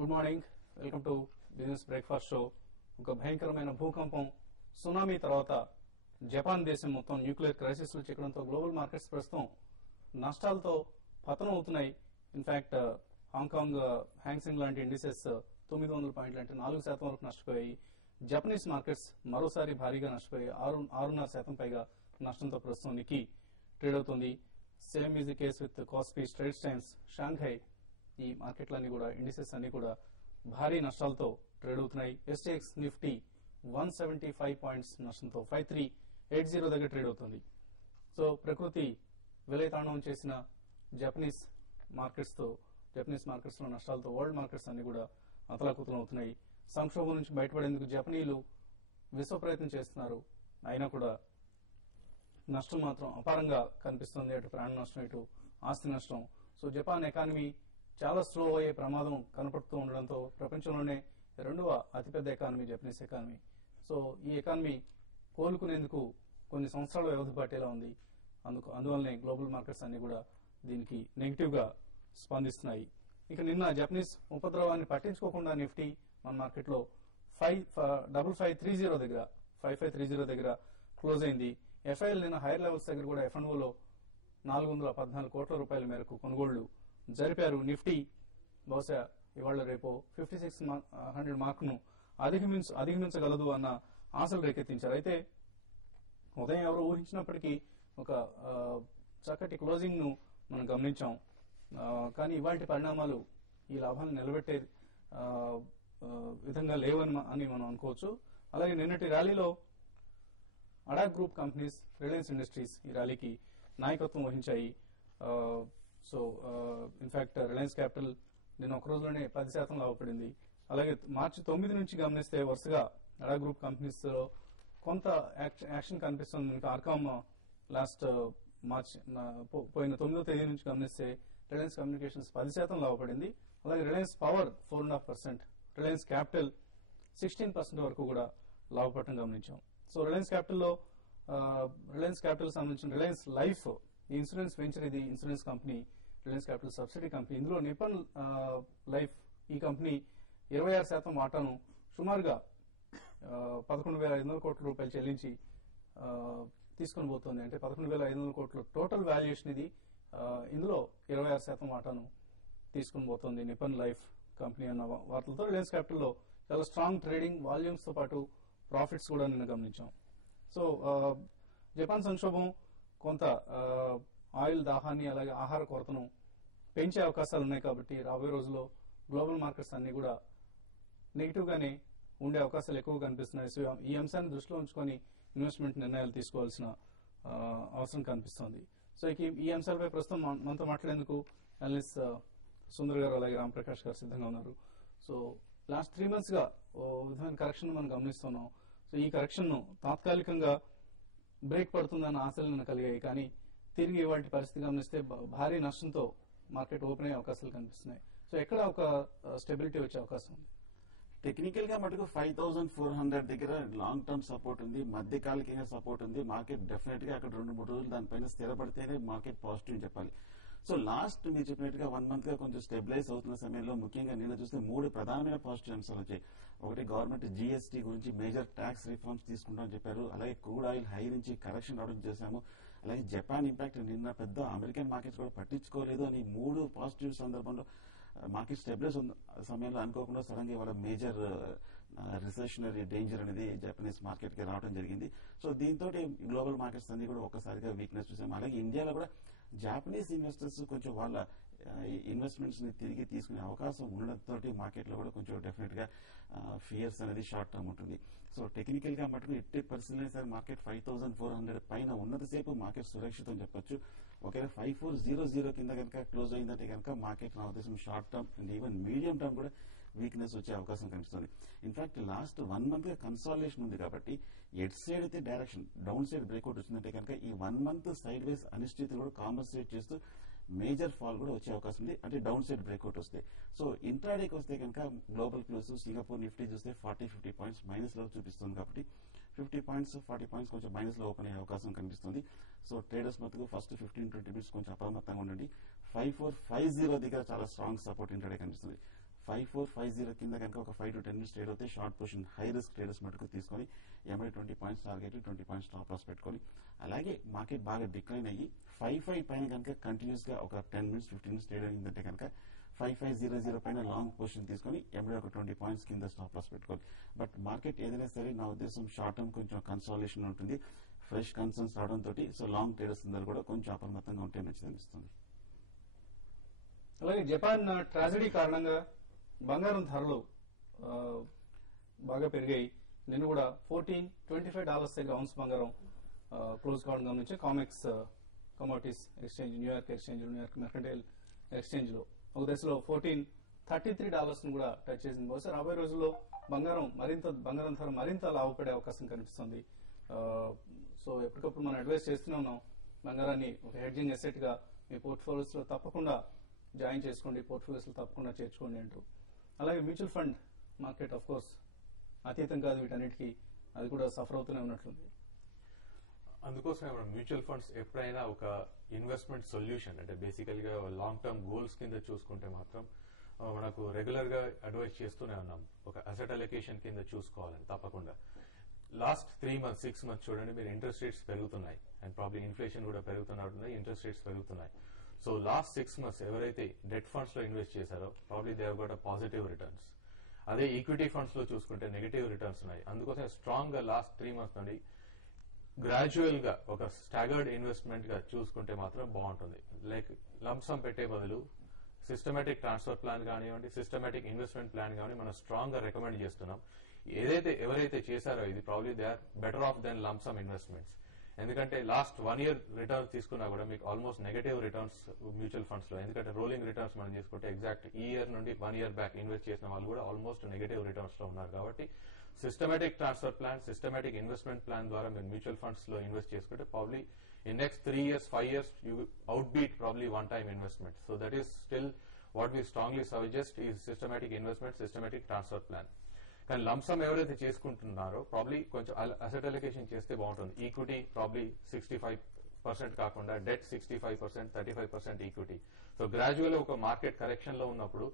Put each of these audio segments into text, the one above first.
Good morning, welcome to business breakfast show. ఒక భయంకరమైన భూకంపం, సునామీ తర్వాత జపాన్ దేశం మొత్తం న్యూక్లియర్ క్రైసిస్ లో చిక్కడంతో గ్లోబల్ మార్కెట్స్ ప్రస్తుతం నష్టాలతో పతనం అవుతున్నాయి. ఇన్ఫాక్ట్ హాంకాంగ్ హ్యాంగ్సెంగ్ లాంటి ఇండిసెస్ 900 పాయింట్లు అంటే 4% వరకు నష్టపోయాయి. జపనీస్ మార్కెట్స్ మరోసారి భారీగా నష్టపోయాయి. 6.5% పైగా నష్టంతో ప్రస్తుతం నిక్కీ ట్రేడ్ అవుతుంది. Same is the case with KOSPI, Strides times, Shanghai. ఈ మార్కెట్లన్నీ కూడా ఇండిసెస్ అన్ని కూడా భారీ నష్టాలతో ట్రేడ్ అవుతున్నాయి. ఎస్టీఎక్స్ నిఫ్టీ 175 పాయింట్స్ నష్టంతో 5380 దగ్గర ట్రేడ్ అవుతుంది. సో ప్రకృతి విలయతాండవం చేసిన జపనీస్ మార్కెట్స్ లో నష్టాలతో వరల్డ్ మార్కెట్స్ అన్ని కూడా అతలాకుతలం అవుతున్నాయి. సంక్షోభం నుంచి బయటపడేందుకు జపనీయులు విశ్వ ప్రయత్నం చేస్తున్నారు. అయినా కూడా నష్టం మాత్రం అపారంగా కనిపిస్తుంది. అటు ప్రాణ నష్టం, ఇటు ఆస్తి నష్టం. సో జపాన్ ఎకానమీ చాలా స్లో అయ్యే ప్రమాదం కనపడుతూ ఉండడంతో ప్రపంచంలోనే రెండవ అతిపెద్ద ఎకానమీ జపనీస్ ఎకానమీ. సో ఈ ఎకానమీ కోలుకునేందుకు కొన్ని సంవత్సరాల వ్యవధి పట్టేలా ఉంది. అందువల్లనే గ్లోబల్ మార్కెట్స్ అన్ని కూడా దీనికి నెగిటివ్ గా స్పందిస్తున్నాయి. ఇక నిన్న జపనీస్ ఉపద్రవాన్ని పట్టించుకోకుండా నిఫ్టీ మన మార్కెట్ లో 5530 దగ్గర క్లోజ్ అయింది. ఎఫ్ఐఎల్ నిన్న హైయర్ లెవెల్స్ దగ్గర కూడా ఎఫ్ఎన్ఓలో 414 కోట్ల రూపాయల మేరకు కొనుగోళ్లు జరిపారు. నిఫ్టీ బహుశా ఇవాళ రేపు 5600 మార్కును అధిగమించగలదు అన్న ఆశలు రేకెత్తించారు. అయితే ఉదయం ఎవరు ఊహించినప్పటికీ ఒక చక్కటి క్లోజింగ్ ను మనం గమనించాం. కానీ ఇవాళ పరిణామాలు ఈ లాభాలను నిలబెట్టే విధంగా లేవని మనం అనుకోవచ్చు. అలాగే నిన్నటి ర్యాలీలో ad hoc group companies, Reliance industries ఈ ర్యాలీకి నాయకత్వం వహించాయి. సో ఇన్ఫాక్ట్ రిలయన్స్ క్యాపిటల్ నిన్న ఒక రోజులోనే 10% లాభపడింది. అలాగే మార్చి 9 నుంచి గమనిస్తే వరుసగా అడాక్ గ్రూప్ కంపెనీస్ లో కొంత యాక్షన్ కనిపిస్తుంది. ఆర్కామ్ లాస్ట్ మార్చ్ పోయిన 9వ తేదీ నుంచి గమనిస్తే రిలయన్స్ కమ్యూనికేషన్స్ 10% లాభపడింది. అలాగే రిలయన్స్ పవర్ 4.5%, రిలయన్స్ క్యాపిటల్ 16% వరకు కూడా లాభపడటం గమనించాం. సో రిలయన్స్ క్యాపిటల్ సంబంధించిన రిలయన్స్ లైఫ్, ఈ ఇన్సూరెన్స్ వెంచర్, ఇది insurance company, Reliance capital subsidy company. ఇందులో నిపన్ లైఫ్ ఈ కంపెనీ 26% వాటాను సుమారుగా 11,500 కోట్ల రూపాయలు చెల్లించి తీసుకుని పోతుంది. అంటే 11,500 కోట్ల టోటల్ వాల్యుయేషన్ ఇది. ఇందులో 26% వాటాను తీసుకుని పోతుంది నిపన్ లైఫ్ కంపెనీ అన్న వార్తలతో రిలయన్స్ క్యాపిటల్ లో చాలా స్ట్రాంగ్ ట్రేడింగ్ వాల్యూమ్స్ తో పాటు ప్రాఫిట్స్ కూడా నిన్న గమనించాం. సో జపాన్ సంక్షోభం కొంత ఆయిల్ దాహాన్ని, అలాగే ఆహార కొరతను పెంచే అవకాశాలు ఉన్నాయి. కాబట్టి రాబోయే రోజుల్లో గ్లోబల్ మార్కెట్స్ అన్ని కూడా నెగిటివ్ గానే ఉండే అవకాశాలు ఎక్కువగా కనిపిస్తున్నాయి. సో ఈ అంశాన్ని దృష్టిలో ఉంచుకొని ఇన్వెస్ట్మెంట్ నిర్ణయాలు తీసుకోవాల్సిన అవసరం కనిపిస్తోంది. సో ఈ అంశాలపై ప్రస్తుతం మనతో మాట్లాడేందుకు అనలిస్ట్ సుందర్ గారు, అలాగే రామప్రకాష్ గారు సిద్ధంగా ఉన్నారు. సో లాస్ట్ 3 months గా ఓ విధమైన కరెక్షన్ మనం గమనిస్తున్నాం. సో ఈ కరెక్షన్ ను తాత్కాలికంగా బ్రేక్ పడుతుందన్న ఆశలు నిన్న కలిగాయి. కానీ తిరిగి వాటి పరిస్థితి గమనిస్తే భారీ నష్టంతో మార్కెట్ ఓపెన్ అయ్యే అవకాశాలు కనిపిస్తున్నాయి. సో ఎక్కడ ఒక స్టెబిలిటీ వచ్చే అవకాశం ఉంది? టెక్నికల్ గా మటుకు 5400 దగ్గర లాంగ్ టర్మ్ సపోర్ట్ ఉంది, మధ్యకాలికంగా సపోర్ట్ ఉంది. మార్కెట్ డెఫినెట్ గా అక్కడ 2-3 రోజులు దానిపైన స్థిరపడితేనే మార్కెట్ పాజిటివ్ అని చెప్పాలి. సో లాస్ట్ మీరు చెప్పినట్టుగా 1 month గా కొంచెం స్టెబిలైజ్ అవుతున్న సమయంలో ముఖ్యంగా నిన్న చూస్తే 3 ప్రధానమైన పాజిటివ్ అంశాలు వచ్చాయి. ఒకటి, గవర్నమెంట్ జీఎస్టీ గురించి మేజర్ ట్యాక్స్ రిఫార్మ్స్ తీసుకుంటామని చెప్పారు. అలాగే క్రూడ్ ఆయిల్ హై నుంచి కరెక్షన్ రావడం చేశాము. అలాగే జపాన్ ఇంపాక్ట్ నిన్న పెద్ద అమెరికన్ మార్కెట్స్ కూడా పట్టించుకోలేదు అని 3 పాజిటివ్ సందర్భంలో మార్కెట్ స్టెబిలైజ్ సమయంలో అనుకోకుండా సడన్ గా ఇవాళ మేజర్ రిసెషనరీ డేంజర్ అనేది జపనీస్ మార్కెట్ కి రావడం జరిగింది. సో దీంతో గ్లోబల్ మార్కెట్స్ అన్ని కూడా ఒక్కసారిగా వీక్నెస్ చూసాము. అలాగే ఇండియాలో కూడా జాపనీస్ ఇన్వెస్టర్స్ కొంచెం వాళ్ళ ఇన్వెస్ట్మెంట్స్ ని తిరిగి తీసుకునే అవకాశం ఉండడంతో మార్కెట్ లో కూడా కొంచెం డెఫినెట్ గా ఫియర్స్ అనేది షార్ట్ టర్మ్ ఉంటుంది. సో టెక్నికల్ గా మటుకు ఎట్టి పరిస్థితుల్లో సార్ మార్కెట్ 5400 పైన ఉన్నంతసేపు మార్కెట్ సురక్షితం చెప్పొచ్చు. ఒకవేళ 5400 కింద కనుక క్లోజ్ అయిందంటే కనుక మార్కెట్ నా ఉద్దేశం short term and even medium term కూడా వీక్నెస్ వచ్చే అవకాశం కనిపిస్తుంది. ఇన్ఫాక్ట్ లాస్ట్ 1 month గా కన్సాలిడేషన్ ఉంది కాబట్టి ఎట్ సైడ్ అయితే డైరెక్షన్ డౌన్ సైడ్ బ్రేక్అవుట్ వచ్చిందంటే కనుక ఈ 1 month సైడ్ వైజ్ అనిశ్చితి కూడా కాంపన్సేట్ చేస్తూ మేజర్ ఫాల్ కూడా వచ్చే అవకాశం ఉంది. అంటే డౌన్ సైడ్ బ్రేక్అవుట్ వస్తే. సో ఇంట్రాడేకి వస్తే కనుక గ్లోబల్ క్లోజ్ సింగపూర్ నిఫ్టీ చూస్తే 40-50 పాయింట్స్ మైనస్ లో చూపిస్తుంది. కాబట్టి 50 పాయింట్స్ 40 పాయింట్స్ కొంచెం మైనస్ లో ఓపెన్ అయ్యే అవకాశం కనిపిస్తుంది. సో ట్రేడర్స్ మటుకు ఫస్ట్ 15-20 మినిట్స్ కొంచెం అప్రమత్తంగా ఉండండి. 5450 దగ్గర చాలా స్ట్రాంగ్ సపోర్ట్ ఇంట్రాడే కనిపిస్తుంది. 5450 కింద కనుక ఒక 5 to 10 minutes ట్రేడ్ అవుతే short position high risk traders మటుకు తీసుకొని ఎంబడి 20 points target 20 points stop loss పెట్టుకొని అలాగే మార్కెట్ బాగా డిక్లైన్ అయ్యి 55 పైన కనుక కంటిన్యూస్ గా ఒక 10 minutes 15 minutes ట్రేడ్ అయిందంటే కనుక 5500 పైన లాంగ్ పొజిషన్ తీసుకొని ఎంబడి ఒక 20 పాయింట్స్ కింద స్టాప్ లాస్ పెట్టుకోవాలి. బట్ మార్కెట్ ఏదైనా సరే నా ఉద్దేశం షార్ట్ టర్మ్ కొంచెం కన్సాలేషన్ ఉంటుంది, ఫ్రెష్ కన్సర్న్స్ రావడంతో సో లాంగ్ ట్రేడర్స్ అందరూ కూడా కొంచెం అప్రమత్తంగా ఉంటే మంచిది అనిపిస్తుంది. అలాగే జపాన్ ట్రాజడీ కారణంగా బంగారం ధరలు బాగా పెరిగాయి. నిన్న కూడా $14.25 దగ్గర ఔన్స్ బంగారం క్లోజ్ కావడం గమనించి comics commodities exchange New York mercantile exchange లో ఒక దశలో $14.33 కూడా టచ్ చేసింది. బహుశా రాబోయే రోజుల్లో బంగారం ధర మరింత లాభపడే అవకాశం కనిపిస్తుంది. సో ఎప్పటికప్పుడు మనం అడ్వైస్ చేస్తూనే ఉన్నాం, బంగారాన్ని ఒక హెడ్జింగ్ అసెట్ గా మీ పోర్ట్ఫోలియోస్ లో తప్పకుండా జాయిన్ చేసుకోండి, పోర్ట్ఫోలియోస్ లో తప్పకుండా చేర్చుకోండి అంటూ. అలాగే mutual fund market of course అతీతం కాదు వీటన్నిటికీ, అది కూడా సఫర్ అవుతూనే ఉన్నట్లుంది. అందుకోసమే మనం మ్యూచువల్ ఫండ్స్ ఎప్పుడైనా ఒక ఇన్వెస్ట్మెంట్ సొల్యూషన్ అంటే బేసికల్ గా లాంగ్ టర్మ్ గోల్స్ కింద చూసుకుంటే మాత్రం మనకు రెగ్యులర్ గా అడ్వైస్ చేస్తూనే ఉన్నాం ఒక అసెట్ అలొకేషన్ కింద చూసుకోవాలని తప్పకుండా. లాస్ట్ 3 months 6 months చూడండి, మీరు ఇంట్రెస్ట్ రేట్స్ పెరుగుతున్నాయి అండ్ ప్రాబ్లీ ఇన్ఫ్లేషన్ కూడా పెరుగుతున్నట్టున్నాయి, ఇంట్రెస్ట్ రేట్స్ పెరుగుతున్నాయి. సో లాస్ట్ 6 months ఎవరైతే డెట్ ఫండ్స్ లో ఇన్వెస్ట్ చేశారో probably they have got a positive returns. అదే ఈక్విటీ ఫండ్స్ లో చూసుకుంటే నెగటివ్ రిటర్న్స్ ఉన్నాయి. అందుకోసం స్ట్రాంగ్ గా లాస్ట్ 3 months నుండి గ్రాడ్యువల్ గా ఒక స్టాగర్డ్ ఇన్వెస్ట్మెంట్ గా చూసుకుంటే మాత్రం బాగుంటుంది. లైక్ లంసమ్ పెట్టే బదులు సిస్టమేటిక్ ట్రాన్స్ఫర్ ప్లాన్ కానివ్వండి, సిస్టమేటిక్ ఇన్వెస్ట్మెంట్ ప్లాన్ కానివ్వండి మనం స్ట్రాంగ్ గా రికమెండ్ చేస్తున్నాం. ఎవరైతే చేశారో ఇది probably they are better off than lump sum investments. ఎందుకంటే లాస్ట్ 1 year రిటర్న్ తీసుకున్నా కూడా మీకు almost negative returns mutual funds లో, ఎందుకంటే రోలింగ్ రిటర్న్స్ మనం చేసుకుంటే ఎగ్జాక్ట్ ఈ ఇయర్ నుండి 1 year బ్యాక్ ఇన్వెస్ట్ చేసిన వాళ్ళు కూడా ఆల్మోస్ట్ నెగటివ్ రిటర్న్స్ లో ఉన్నారు. కాబట్టి systematic transfer plan, systematic investment plan ద్వారా మీరు మ్యూచువల్ ఫండ్స్ లో ఇన్వెస్ట్ చేసుకుంటే probably in next 3 years 5 years you out beat probably one time investment. So that is still what we strongly suggest is systematic investment, systematic transfer plan. కానీ lump sum ఎవరైతే చేసుకుంటున్నారో probably కొంచెం asset allocation చేస్తే బాగుంటుంది. Equity probably 65% కాకుండా debt 65%, 35% equity. So gradual ఒక market correction లో ఉన్నప్పుడు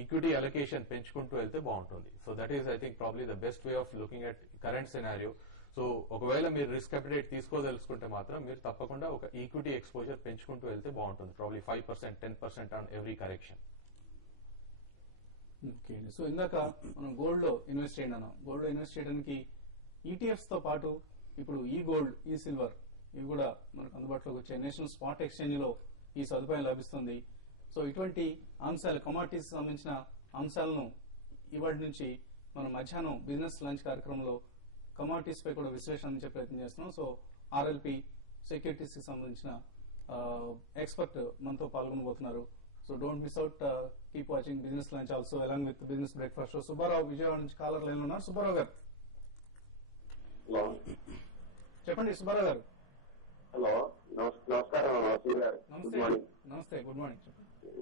ఈక్విటీ అలొకేషన్ పెంచుకుంటూ వెళ్తే బాగుంటుంది. So that is I think probably the best way of looking at current scenario. So ఒకవేళ మీరు రిస్క్ అపిటైట్ తీసుకోదలుచుకుంటే మాత్రం మీరు తప్పకుండా ఒక ఈక్విటీ ఎక్స్పోజర్ పెంచుకుంటూ వెళ్తే బాగుంటుంది. Probably 5%, 10% on every correction. Okay, so ఇందాక మనం గోల్డ్ లో ఇన్వెస్ట్ చేయండి అన్నాం. గోల్డ్ లో ఇన్వెస్ట్ చేయడానికి ఈటీఎఫ్స్ తో పాటు ఇప్పుడు ఈ గోల్డ్, ఈ సిల్వర్ ఇవి కూడా మనకు అందుబాటులోకి వచ్చాయి. నేషనల్ స్పాట్ ఎక్స్చేంజ్ లో ఈ సదుపాయం లభిస్తుంది. సో ఇటువంటి అంశాలు, కమాడిటీస్ సంబంధించిన అంశాలను ఇవాటి నుంచి మనం మధ్యాహ్నం బిజినెస్ లంచ్ కార్యక్రమంలో కమాడిటీస్ పై కూడా విశ్లేషణ అందించే ప్రయత్నం చేస్తున్నాం. సో ఆర్ఎల్పి సెక్యూరిటీస్ కి సంబంధించిన ఎక్స్పర్ట్ మనతో పాల్గొనబోతున్నారు. So don't miss out, keep watching business lunch also along with business breakfast show. Subbarao Vijayawada నుంచి కాలర్ లైన్ ఉన్నారు. సుబ్బారావు గారు చెప్పండి. సుబ్బారావు గారు హలో, నమస్కారం గారు. నమస్తే. నమస్తే, గుడ్ మార్నింగ్.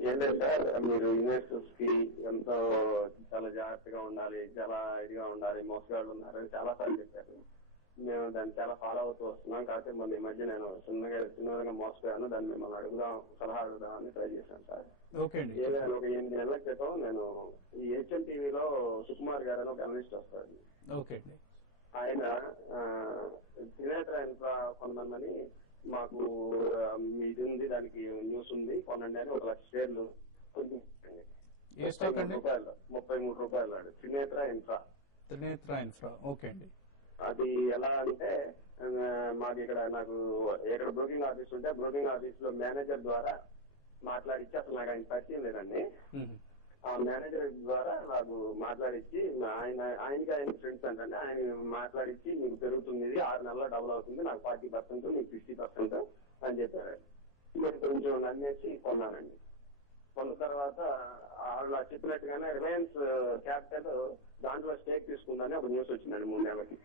ఏం లేదు సార్, మీరు ఇన్వెస్టర్స్ కి ఎంతో చాలా జాగ్రత్తగా ఉండాలి, చాలా ఇదిగా ఉండాలి, మోసగాళ్ళు ఉన్నారు చాలా సార్లు చెప్పారు. మేము దాన్ని చాలా ఫాలో అవుతూ వస్తున్నాం. కాకపోతే మొన్న ఈ మధ్య నేను చిన్నగా మోసపోయాను. దాన్ని మిమ్మల్ని సలహా అడుగుదామని ట్రై చేశాను సార్. ఒక 8 నెలల క్రితం నేను ఈ HMTVలో సుకుమార్ గారు అని ఒక అనలిస్ట్ వస్తారు. ఆయన థినేటర్ కొనమని మాకు ఇది ఉంది, దానికి న్యూస్ ఉంది, కొనండి అని 1 లక్ష షేర్లు $33 త్రినేత్ర ఇన్ఫ్రా. ఓకే అండి. అది ఎలా అంటే మాకు నాకు ఇక్కడ బ్రోకింగ్ ఆఫీస్ ఉంటే బ్రోకింగ్ ఆఫీస్ లో మేనేజర్ ద్వారా మాట్లాడిచ్చి, అసలు నాకు ఆయన పరిచయం లేదండి, ఆ మేనేజర్ ద్వారా నాకు మాట్లాడిచ్చి ఆయన ఫ్రెండ్స్ అంటే ఆయన మాట్లాడిచ్చి మీకు పెరుగుతుంది, 6 నెలల్లో డబుల్ అవుతుంది, నాకు 40% మీకు 60% అని చెప్పారు. మరి కొంచెం నమ్మేసి కొన్నానండి. కొన్న తర్వాత వాళ్ళు చెప్పినట్టుగానే రిలయన్స్ క్యాపిటల్ దాంట్లో స్టేక్ తీసుకుందని ఒక న్యూస్ వచ్చిందండి. 3 నెలలకి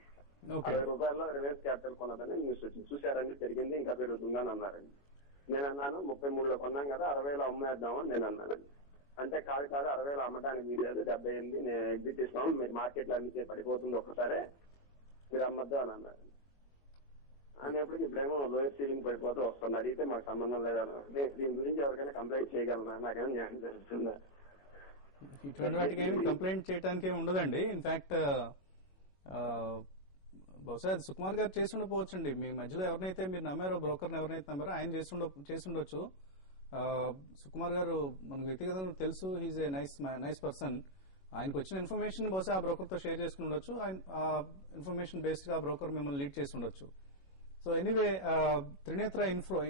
$60 రిలయన్స్ క్యాపిటల్ కొన్నదని న్యూస్ వచ్చింది. చూశారండి, పెరిగింది, ఇంకా పెరుగుతుందని అన్నారండి. నేను అన్నాను 33లో కొన్నాం కదా, 60లో అమ్మేద్దామని నేను అన్నానండి. అంటే కాదు 60లో అమ్మడానికి వీలేదు, 78 నేను ఎగ్జిట్ ఇస్తాను, మీరు మార్కెట్లో అన్ని పడిపోతుంది ఒక్కసారే, మీరు అమ్మద్దు అని అన్నారు. అనేప్పుడు ఇప్పుడేమో లోయర్ సీలింగ్ పడిపోతూ వస్తుంది, అడిగితే మాకు సంబంధం లేదన్నారు. దీని గురించి ఎవరికైనా కంప్లైంట్ చేయగలనా, నాకేమో న్యాయం తెలుస్తుందా? ఇటువంటి వాటికి ఏమి కంప్లైంట్ చేయడానికి ఏమి ఉండదండి. ఇన్ఫాక్ట్ బహుశా సుకుమార్ గారు చేసి ఉండకపోవచ్చండి. మీ మధ్యలో ఎవరినైతే మీరు నమ్మారో, బ్రోకర్ని ఎవరినైతే నమ్మారో ఆయన చేసి ఉండొచ్చు. సుకుమార్ గారు మనకు వ్యక్తిగతంగా తెలుసు, హీజ్ ఏ నైస్ పర్సన్. ఆయనకు వచ్చిన ఇన్ఫర్మేషన్ బహుశా ఆ బ్రోకర్ తో షేర్ చేసుకుని ఉండొచ్చు. ఆ ఇన్ఫర్మేషన్ బేస్డ్ గా ఆ బ్రోకర్ మిమ్మల్ని లీడ్ చేసి ఉండొచ్చు. సో ఎనీవే, త్రినేత్ర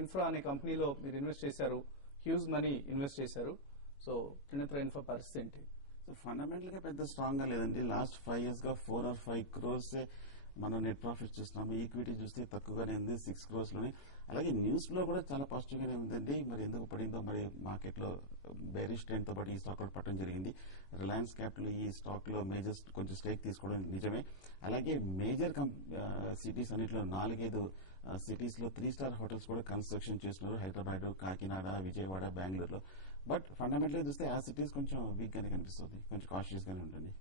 ఇన్ఫ్రా అనే కంపెనీలో మీరు ఇన్వెస్ట్ చేశారు, హ్యూజ్ మనీ ఇన్వెస్ట్ చేశారు. సో త్రినేత్ర ఇన్ఫ్రా పరిస్థితి ఏంటి? సో ఫండమెంటల్ గా పెద్ద స్ట్రాంగ్ గా లేదండి. లాస్ట్ 5 years గా 4 or 5 crores మనం నెట్ ప్రాఫిట్ చూస్తున్నాము. ఈక్విటీ చూస్తే తక్కువగానే ఉంది, 6 crores లోనే. అలాగే న్యూస్ లో కూడా చాలా పాజిటివ్ గానే ఉందండి. మరి ఎందుకు పడిందో మరి మార్కెట్ లో బేరిష్ ట్రెండ్ తో పాటు ఈ స్టాక్ కూడా పట్టడం జరిగింది. రిలయన్స్ క్యాపిటల్ ఈ స్టాక్ లో మేజర్ కొంచెం స్టేక్ తీసుకోవడం నిజమే. అలాగే మేజర్ సిటీస్ అన్నింటిలో 4-5 సిటీస్ లో 3-star హోటల్స్ కూడా కన్స్ట్రక్షన్ చేస్తున్నారు. హైదరాబాద్, కాకినాడ, విజయవాడ, బెంగళూరులో. బట్ ఫండమెంటల్ చూస్తే ఆ సిటీస్ కొంచెం వీక్ గానే కనిపిస్తుంది. కొంచెం కాషియస్ గానే ఉంటుంది.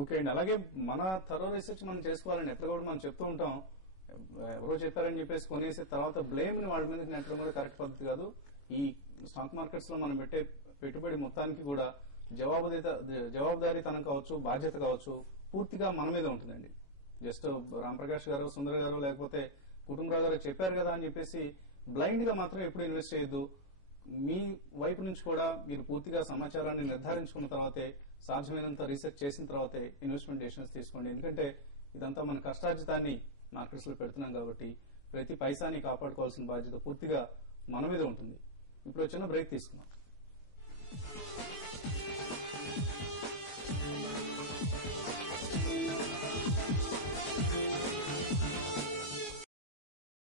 ఓకే అండి. అలాగే మన థరో రీసెర్చ్ మనం చేసుకోవాలని ఎట్లా కూడా మనం చెప్తూ ఉంటాం. ఎవరో చెప్పారని చెప్పేసి కొనేసి తర్వాత బ్లేమ్ ని వాళ్ళ మీద నెట్టడం కూడా కరెక్ట్ పద్ధతి కాదు. ఈ స్టాక్ మార్కెట్స్ లో మనం పెట్టే పెట్టుబడి మొత్తానికి కూడా జవాబుదారీతనం కావచ్చు, బాధ్యత కావచ్చు, పూర్తిగా మన మీద ఉంటుందండి. జస్ట్ రాంప్రకాష్ గారు, సుందర్ గారు, లేకపోతే కుటుంబరావు గారు చెప్పారు కదా అని చెప్పేసి బ్లైండ్ గా మాత్రం ఎప్పుడు ఇన్వెస్ట్ చేయొద్దు. మీ వైపు నుంచి కూడా మీరు పూర్తిగా సమాచారాన్ని నిర్ధారించుకున్న తర్వాతే, సాధ్యమైనంత రీసెర్చ్ చేసిన తర్వాతే ఇన్వెస్ట్మెంట్ డెసిషన్స్ తీసుకోండి. ఎందుకంటే ఇదంతా మన కష్టార్జితాన్ని మార్కెట్స్ లో పెడుతున్నాం కాబట్టి ప్రతి పైసాని కాపాడుకోవాల్సిన బాధ్యత పూర్తిగా మన మీద ఉంటుంది. ఇప్పుడు చిన్న బ్రేక్ తీసుకున్నాం.